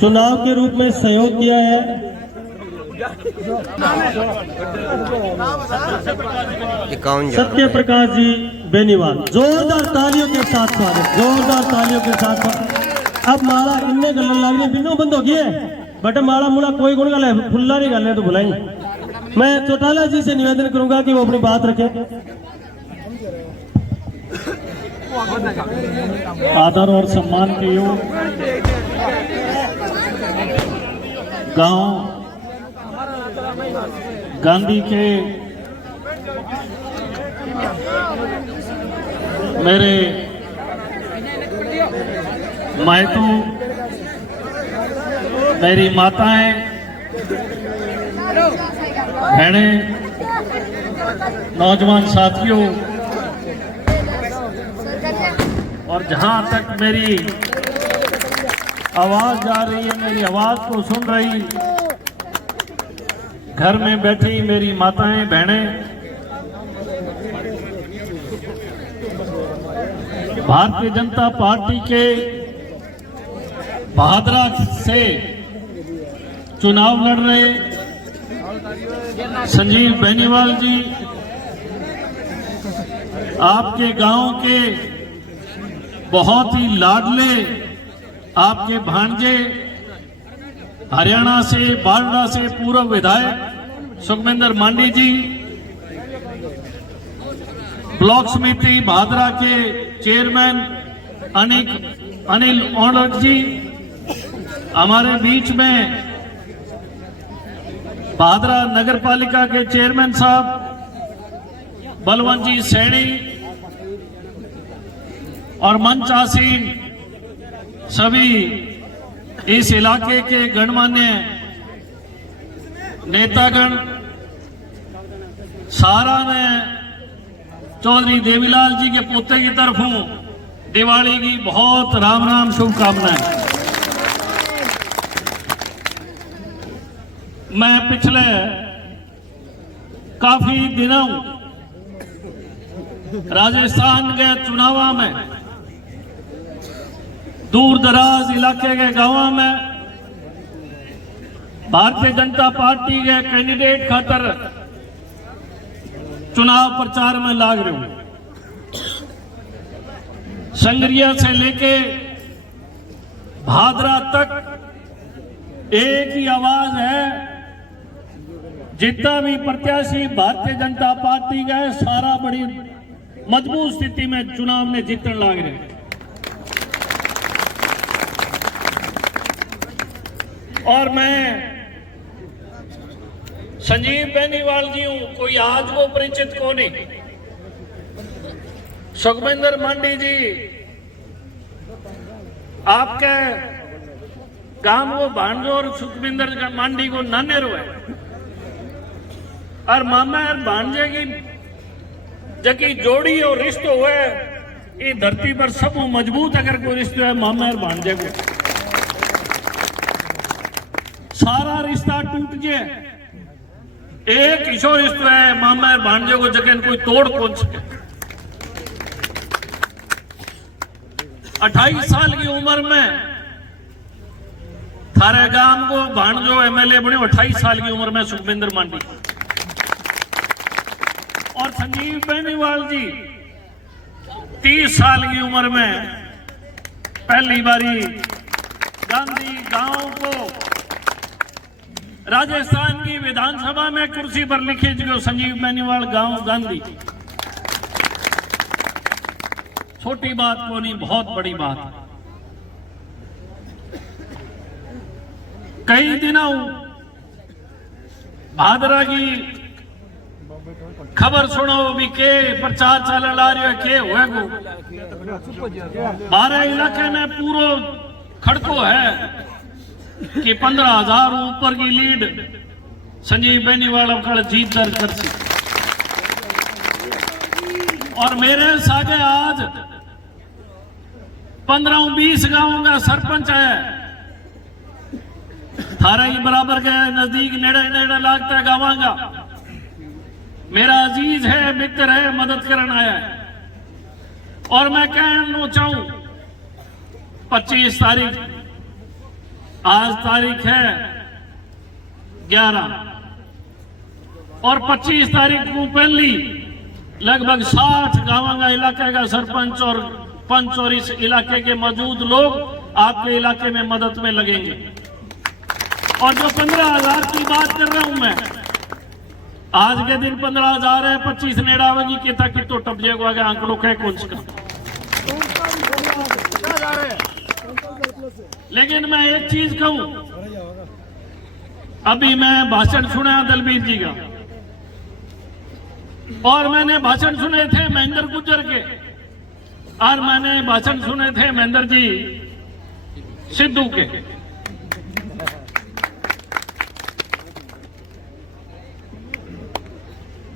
चुनाव के रूप में सहयोग किया है। सत्य प्रकाश जी बेनीवाल, जोरदार तालियों के साथ स्वागत, जोरदार तालियों के साथ स्वागत। अब माला इन्ने गल लगने बिन्नो बंद हो गए, बट माला मुड़ा कोई गुण गल है, फुल्ला नहीं गल है तो भुलाई। मैं चौटाला जी से निवेदन करूंगा कि वो अपनी बात रखें। आदर और सम्मान के योग गांव गांधी के मेरे मायतों, मेरी माताएं, बहनें, नौजवान साथियों, और जहां तक मेरी आवाज जा रही है, मेरी आवाज को सुन रही घर में बैठी मेरी माताएं, बहनें, भारतीय जनता पार्टी के भादरा से चुनाव लड़ रहे संजीव बेनीवाल जी, आपके गांव के बहुत ही लाडले आपके भांजे, हरियाणा से बालडा से पूर्व विधायक सुखविंदर मांडी जी, ब्लॉक समिति भादरा के चेयरमैन अनिल ओंडक जी, हमारे बीच में भादरा नगर पालिका के चेयरमैन साहब बलवंत जी सैनी, और मंच आसीन सभी इस इलाके के गणमान्य नेतागण, सारा ने चौधरी देवीलाल जी के पोते की तरफों दिवाली की बहुत राम राम शुभकामनाएं। मैं पिछले काफी दिनों राजस्थान के चुनाव में दूर दराज इलाके के गांवों में भारतीय जनता पार्टी के कैंडिडेट खातर चुनाव प्रचार में लाग रहे हूं। संगरिया से लेके भादरा तक एक ही आवाज है, जितना भी प्रत्याशी भारतीय जनता पार्टी का है, सारा बड़ी मजबूत स्थिति में चुनाव में जीतने लाग रहे हैं। और मैं संजीव बेनीवाल जी हूं, कोई आज को परिचित को नहीं। सुखविंदर मांडी जी आपके गांव को भांजो और सुखविंदर मांडी को नाने रो है, और मामा और भांजे की जकी जोड़ी और रिश्तो हुए ये धरती पर सब मजबूत अगर कोई रिश्तो है मामा और भांजे को, सारा रिश्ता टूट गया। एक ईशो रिश्तो है मामा और भांजे को, जगह कोई तोड़ कौन सके। 28 साल की उम्र में थारे गांव को भांजो एमएलए बने, 28 साल की उम्र में सुखविंदर मांडी, और संजीव बेनीवाल जी 30 साल की उम्र में पहली बारी गांधी गांव को राजस्थान की विधानसभा में कुर्सी पर लिखे जो संजीव बेनीवाल गांव गांधी। छोटी बात को नहीं, बहुत बड़ी बात। कई दिनों भादरा की खबर सुनो भी के प्रचार चल ला रही है के हुए को बारह इलाके में पूरा खड़को है कि 15,000 ऊपर की लीड संजीव बेनीवाल का जीत दर्ज कर सी। और मेरे सागे आज 15-20 गांवों का सरपंच है, थारा ही बराबर के नजदीक नेड़े नेड़े लागता गावांगा। मेरा अजीज है, मित्र है, मदद करना आया है। और मैं कहना चाहूं 25 तारीख, आज तारीख है 11 और 25 तारीख को पहली लगभग 60 गांव का इलाके का सरपंच और पंच और इस इलाके के मौजूद लोग आपके इलाके में मदद में लगेंगे। और जो 15,000 की बात कर रहा हूं मैं, आज के दिन 15,000 है, 25 नेड़ावेगी के तक तो टप जाएगा आगे आंकड़ों का कौन सा। लेकिन मैं एक चीज कहूं, अभी मैं भाषण सुना दलबीर जी का और मैंने भाषण सुने थे महेंद्र गुज्जर के और मैंने भाषण सुने थे महेंद्र जी सिद्धू के।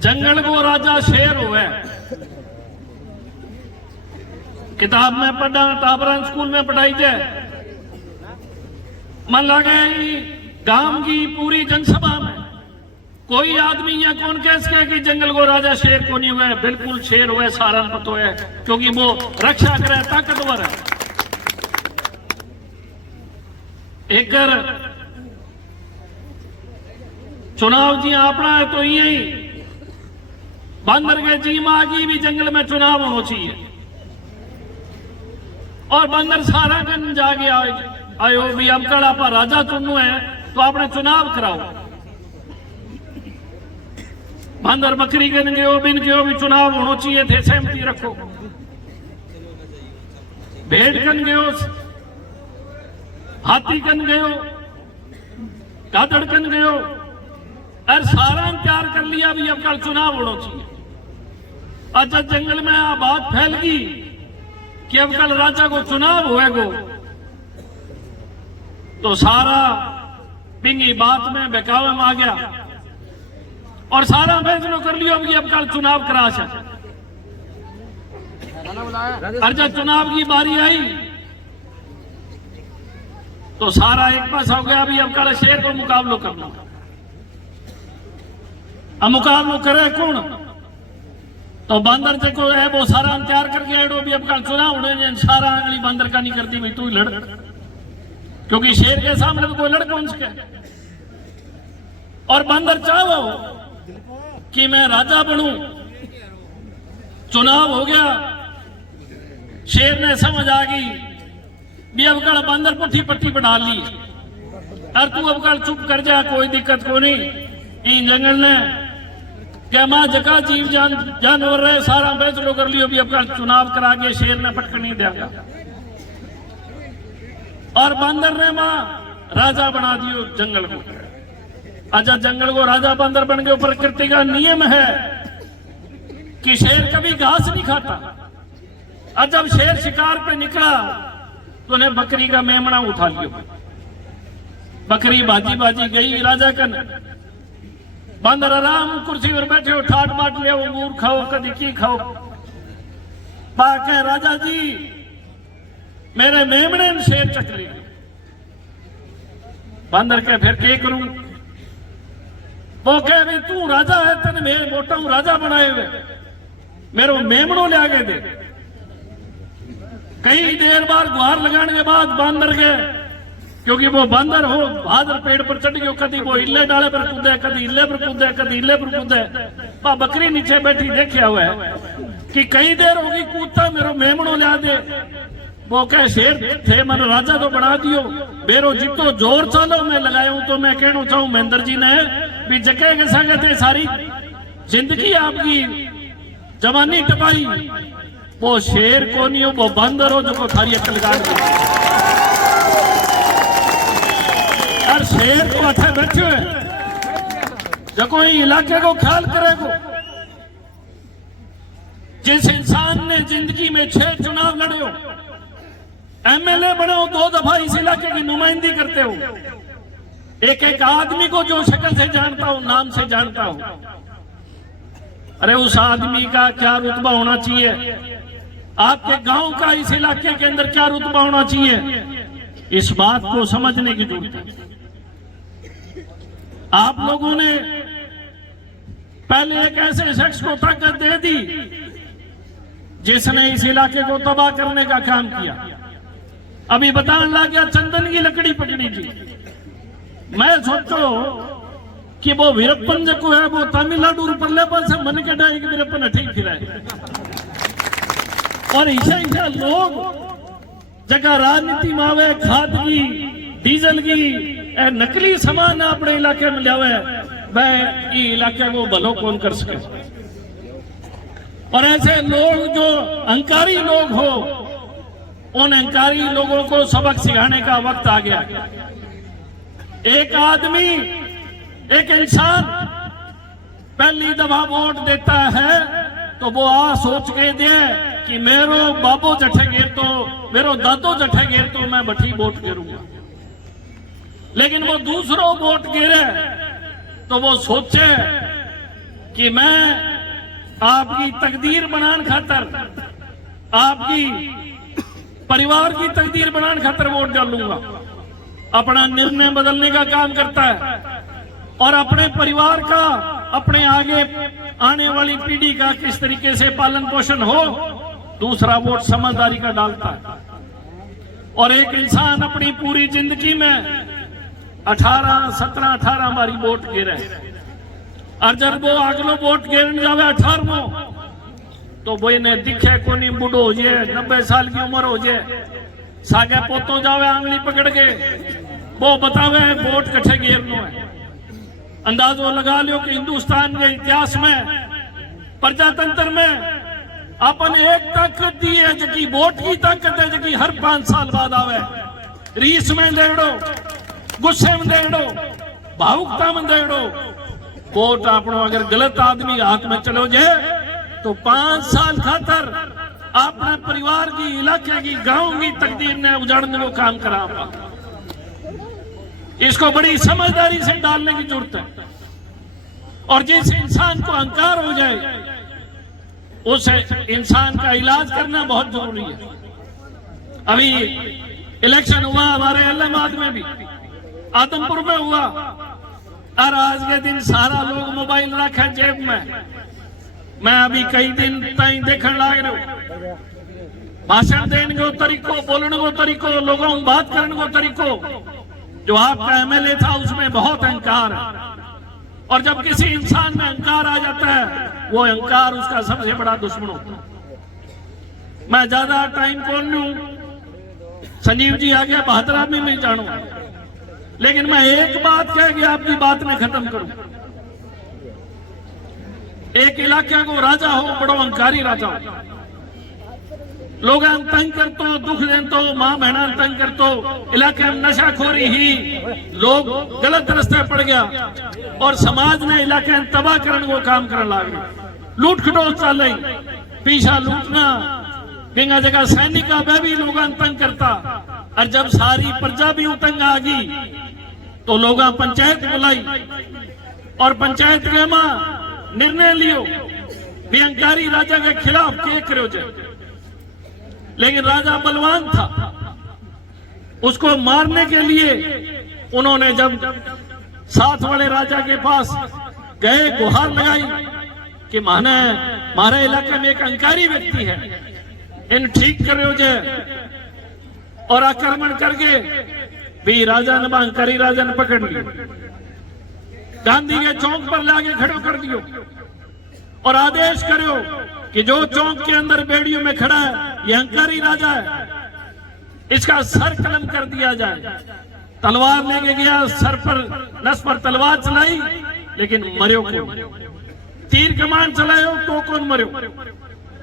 जंगल को राजा शेर हुआ, किताब में पढ़ा, टाबरन स्कूल में पढ़ाई जाए, मन लगे गांव की पूरी जनसभा में कोई आदमी या कौन कह सके कि जंगल को राजा शेर को नहीं हुआ। बिल्कुल शेर हुआ, सारा पतो है, क्योंकि वो रक्षा करे, ताकतवर है। एक चुनाव जी अपना है तो यही बंदर के जी मागी भी जंगल में चुनाव होना चाहिए और बंदर सारा गन जागे आयो भी अब कड़ा पर राजा चुनू है तो आपने चुनाव कराओ। बंदर बकरी कन गयो बिन गयो भी चुनाव होना चाहिए थे, सहमति रखो। भेड़ कन गयो, हाथी कन गयो, गादड़ कन गयो और सारा तैयार कर लिया भी अब कल चुनाव होना चाहिए। अच्छा जंगल में आ बात फैल गई कि अब कल राजा को चुनाव होएगो तो सारा पिंगी बात में बहकावे में आ गया और सारा फैसला कर लिया कि अब कल चुनाव करा सकते। और जब चुनाव की बारी आई तो सारा एक पास हो गया, अभी अब कल शेर को मुकाबलो करना। अब मुकाबलो करे कौन? तो बंदर से को है वो सारा तैयार करके आड़ो भी अब कल चुनाव होने, सारा अगली बंदर का नहीं करती भाई तू ही लड़, क्योंकि शेर के सामने तो कोई लड़ कौन सके। और बंदर चाहो कि मैं राजा बनूं, चुनाव हो गया, शेर ने समझ आ गई भी अब कल बंदर पुट्ठी पट्टी बना ली और तू अब कल चुप कर जा, कोई दिक्कत को नहीं। इन जंगल ने क्या मां जगह जीव जानवर रहे, सारा फैसलो कर लियो भी अब कल चुनाव करा के शेर ने पटक नहीं देगा। और बंदर ने मां राजा बना दियो जंगल को। अच्छा जंगल को राजा बंदर बन गए। प्रकृति का नियम है कि शेर कभी घास नहीं खाता। और जब शेर शिकार पे निकला तो ने बकरी का मेमना उठा लिया, बकरी बाजी बाजी गई राजा कन। बंदर आराम कुर्सी पर बैठे हो, ठाट बाट ले अंगूर खाओ, कदी की खाओ। बाके राजा जी मेरे मेमने ने शेर चक लिया। बंदर के फिर क्या करूं? वो कह भी तू राजा है, तेने मेरे मोटा हूं राजा बनाए हुए, मेरे मेमनों ले आगे दे। कई देर बाद गुहार लगाने के बाद बंदर के, क्योंकि वो बंदर हो बहादुर पेड़ पर चढ़ गयो, कदी वो इले डाले पर कूदे, कदी इले पर कूदे, कदी इले पर कूदे। बकरी नीचे बैठी देखा हुआ है कि कई देर होगी कूदता, मेरे मेमनों ले दे। वो कह शेर थे मन राजा तो बना दियो, बेरो जितो जोर चालो मैं लगाया हूं। तो मैं कहना चाहूं महेंद्र जी ने भी जगह के संगत है, सारी जिंदगी आपकी जवानी टपाई, वो शेर को नहीं हो, वो बंदर हो जो थारी अकल गाड़ दी। और शेर को अठे बैठे हुए जो कोई इलाके को ख्याल करेगो। जिस इंसान ने जिंदगी में 6 चुनाव लड़े हो, एमएलए बने हो, 2 दफा इस इलाके की नुमाइंदगी करते हो, एक एक आदमी को जो शक्ल से जानता हो, नाम से जानता हो, अरे उस आदमी का क्या रुतबा होना चाहिए, आपके गांव का इस इलाके के अंदर क्या रुतबा होना चाहिए, इस बात को समझने की जरूरत है। आप लोगों ने पहले एक ऐसे शख्स को ताकत दे दी जिसने इस इलाके को तबाह करने का काम किया। अभी बताने लग गया चंदन की लकड़ी पकड़ी थी। मैं सोचो कि वो वीरप्पन जो है वो तमिलनाडु परले पास मन के डाई कि वीरप्पन ठीक फिरा है। और ऐसा लोग जगह राजनीति में आवे, खाद की डीजल की नकली सामान अपने इलाके में लियावे, वह इलाके को भलो कौन कर सके। और ऐसे लोग जो अहंकारी लोग हो, उन अहंकारी लोगों को सबक सिखाने का वक्त आ गया। एक आदमी, एक इंसान पहली दफा वोट देता है तो वो सोच के दे कि मेरो बाबो जठे गेर तो, मेरो दादो जठे गेर तो मैं बठी वोट गिरूंगा। लेकिन वो दूसरों वोट गिरे तो वो सोचे कि मैं आपकी तकदीर बनाने खातर, आपकी परिवार की तकदीर बनाने खातर वोट डालूंगा। अपना निर्णय बदलने का काम करता है और अपने परिवार का, अपने आगे आने वाली पीढ़ी का किस तरीके से पालन पोषण हो, दूसरा वोट समझदारी का डालता है। और एक इंसान अपनी पूरी जिंदगी में 17-18 बारी वोट गिरे, और जब वो अगलो वोट गिरने जावे 18 तो वो इन्हें दिखे कोनी, बूढ़ो हो जाए, 90 साल की उम्र हो जाए, सागे पोतो जावे आंगली पकड़ के, वो बतावे वोट कट्ठे गिरनो है। अंदाजो लगा लियो कि हिंदुस्तान के इतिहास में, प्रजातंत्र में अपन एक ताकत दी है जबकि वोट की ताकत है, जबकि हर 5 साल बाद आवे। रीस में देड़ो, गुस्से में देड़ो, भावुकता में देड़ो, वोट अपनो अगर गलत आदमी हाथ में चलो जाए तो 5 साल खातर अपने परिवार की, इलाके की, गांव की तकदीर ने उजाड़ने को काम करा। इसको बड़ी समझदारी से डालने की जरूरत है। और जिस इंसान को अहंकार हो जाए उस इंसान का इलाज करना बहुत जरूरी है। अभी इलेक्शन हुआ हमारे इलाहाबाद में भी, आदमपुर में हुआ, और आज के दिन सारा लोग मोबाइल रखा जेब में। मैं अभी कई दिन तक देखने लाग रहा हूं, भाषण देने को तरीको, बोलने को तरीको, लोगों को बात करने को तरीको। जो आपका एमएलए था उसमें बहुत अहंकार है, और जब किसी इंसान में अहंकार आ जाता है वो अहंकार उसका सबसे बड़ा दुश्मन होता है। मैं ज्यादा टाइम कौन लूं, संजीव जी आ गया, बहादुर आदमी नहीं जानू, लेकिन मैं एक बात कह के आपकी बात में खत्म करूं। एक इलाके को राजा हो, बड़ो अहंकारी राजा हो, लोग तंग कर तो, दुख दें तो, मां बहना तंग कर तो, इलाके में नशाखोरी ही, लोग गलत रास्ते पड़ गया और समाज ने इलाके में तबाह करने को काम करने लगे। लूट खटोल चल रही, पीछा लूटना, बिना जगह सैनिक वह भी लोग तंग करता। और जब सारी प्रजा भी तंग आ गई तो लोग पंचायत बुलाई, और पंचायत के मां निर्णय लियो भी अहंकारी राजा के खिलाफ के करो जाए। लेकिन राजा बलवान था, उसको मारने के लिए उन्होंने जब साथ वाले राजा के पास गए, गुहार लगाई कि मारे इलाके में एक अहंकारी व्यक्ति है, इन ठीक करो जाए। और आक्रमण करके भी राजा ने, अहंकारी राजा ने पकड़ लिया, गांधी के चौक पर लाके खड़ो कर दियो और आदेश करो कि जो चौक के अंदर बेड़ियों में खड़ा है ये अहंकारी राजा है, इसका सर कलम कर दिया जाए। तलवार लेके गया, सर पर, नस पर तलवार चलाई, लेकिन मरियो कौन? तीर कमान चलायो तो कौन मरियो?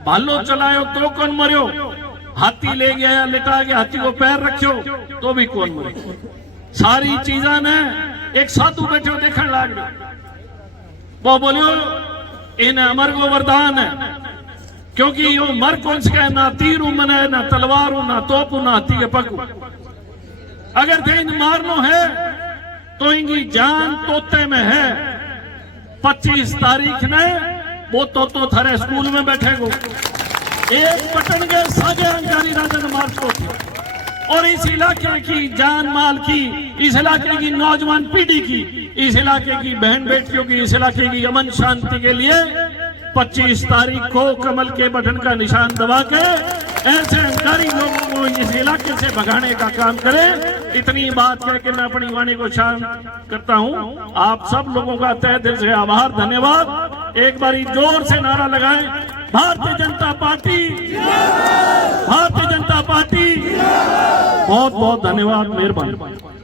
भालो चलायो तो कौन मरियो? हाथी ले गया, लिटा के हाथी को पैर रखियो तो भी कौन मरियो? सारी चीजा ने एक साधु बैठे देखने लग रहे, वो बोलियो इन अमर को वरदान है, क्योंकि वो मर कौन सके, ना तीर मन है, ना तलवार हो, ना तोप हो, ना हाथी के पग। अगर थे इन मारनो है तो इनकी जान तोते में है। 25 तारीख ने वो तो थारे स्कूल में बैठेगो, एक बटन के सागे अहंकारी राजा ने मार को। और इस इलाके की जान माल की, इस इलाके की नौजवान पीढ़ी की, इस इलाके की बहन बेटियों की, इस इलाके की अमन शांति के लिए 25 तारीख को कमल के बटन का निशान दबा के ऐसे अहंकारी लोगों को इस इलाके से भगाने का काम करें। इतनी बात कह के मैं अपनी वाणी को शांत करता हूं। आप सब लोगों का तहे दिल से आभार, धन्यवाद। एक बारी जोर से नारा लगाएं, भारतीय जनता पार्टी, भारतीय जनता पार्टी। बहुत बहुत धन्यवाद, मेहरबानी।